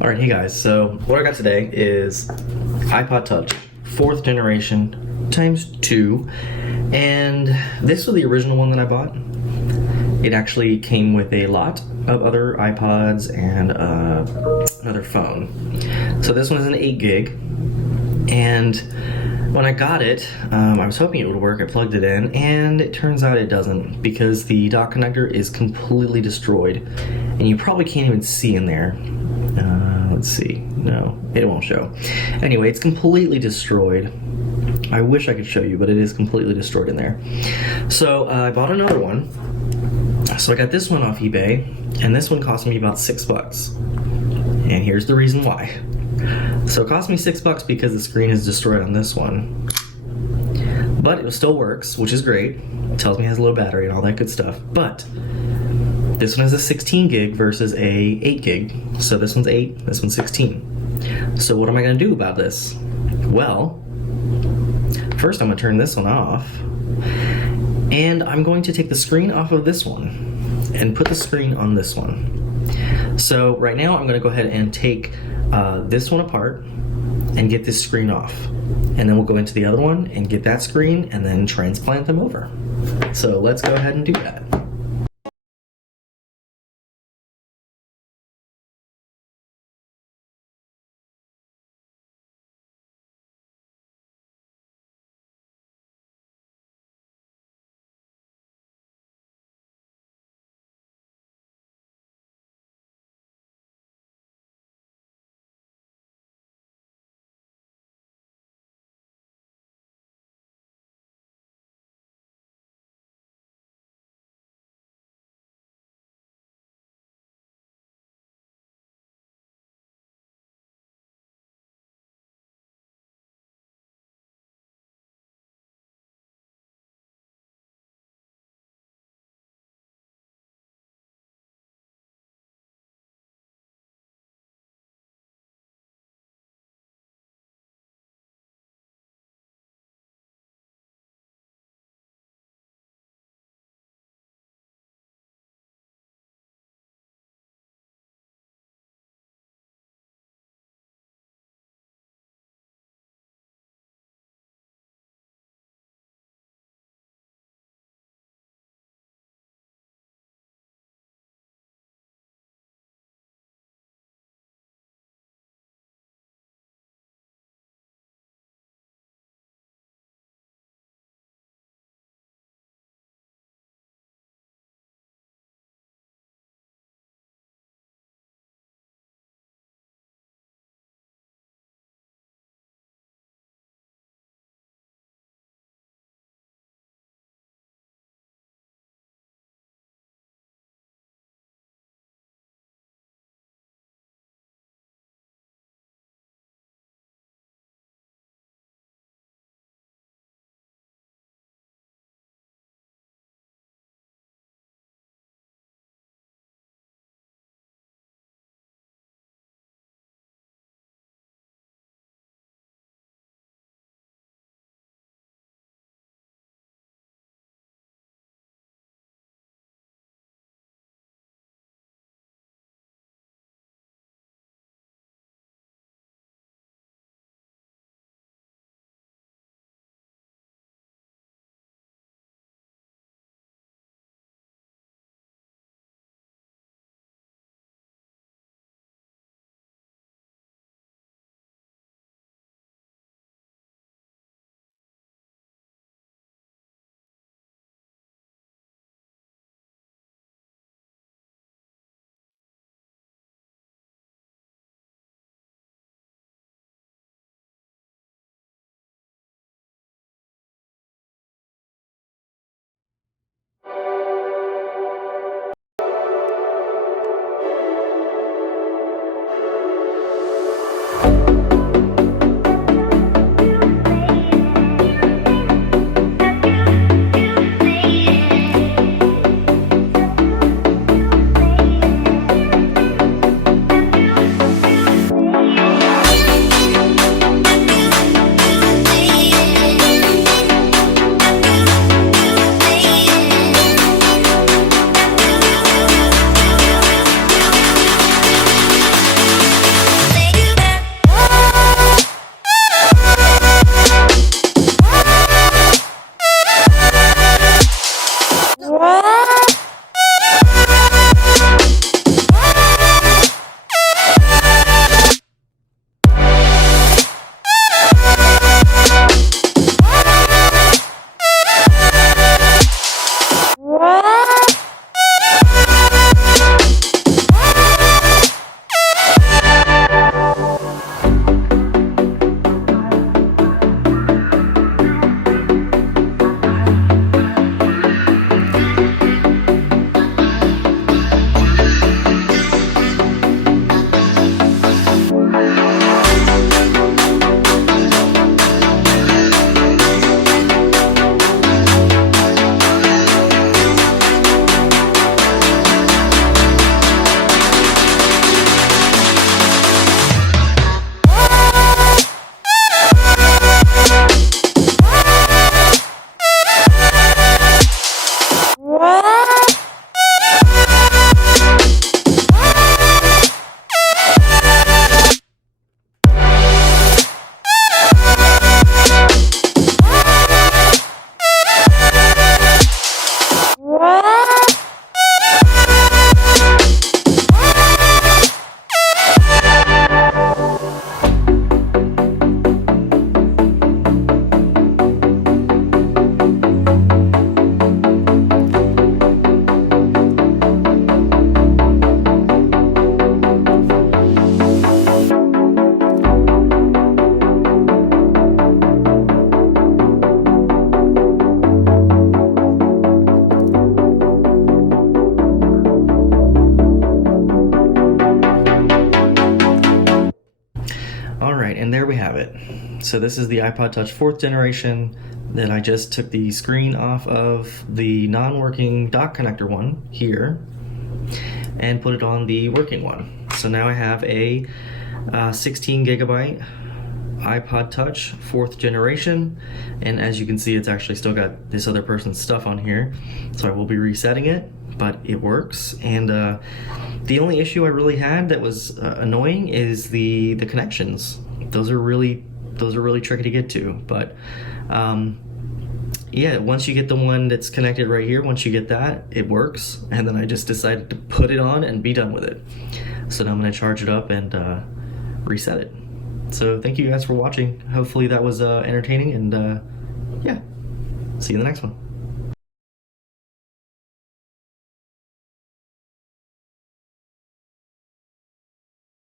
Alright, hey guys, so what I got today is iPod Touch, 4th generation times 2, and this was the original one that I bought. It actually came with a lot of other iPods and another phone. So this one is an 8 gig, and when I got it, I was hoping it would work. I plugged it in, and it turns out it doesn't because the dock connector is completely destroyed, and you probably can't even see in there. Let's see. No, it won't show. Anyway, it's completely destroyed. I wish I could show you, but it is completely destroyed in there. So I bought another one. So I got this one off eBay, and this one cost me about $6. And here's the reason why. So it cost me $6 because the screen is destroyed on this one. But it still works, which is great. It tells me it has a low battery and all that good stuff. But this one is a 16 gig versus a 8 gig. So this one's 8, this one's 16. So what am I gonna do about this? Well, first I'm gonna turn this one off, and I'm going to take the screen off of this one and put the screen on this one. So right now I'm gonna go ahead and take this one apart and get this screen off. And then we'll go into the other one and get that screen and then transplant them over. So let's go ahead and do that. And there we have it. So this is the iPod Touch 4th generation that I just took the screen off of the non-working dock connector one here and put it on the working one. So now I have a 16 gigabyte iPod Touch 4th generation, and as you can see, it's actually still got this other person's stuff on here, so I will be resetting it, but it works. And the only issue I really had that was annoying is the connections. Those are really tricky to get to, but yeah, once you get the one that's connected right here, once you get that, it works. And then I just decided to put it on and be done with it. So now I'm going to charge it up and reset it. So thank you guys for watching. Hopefully that was entertaining, and yeah, see you in the next one.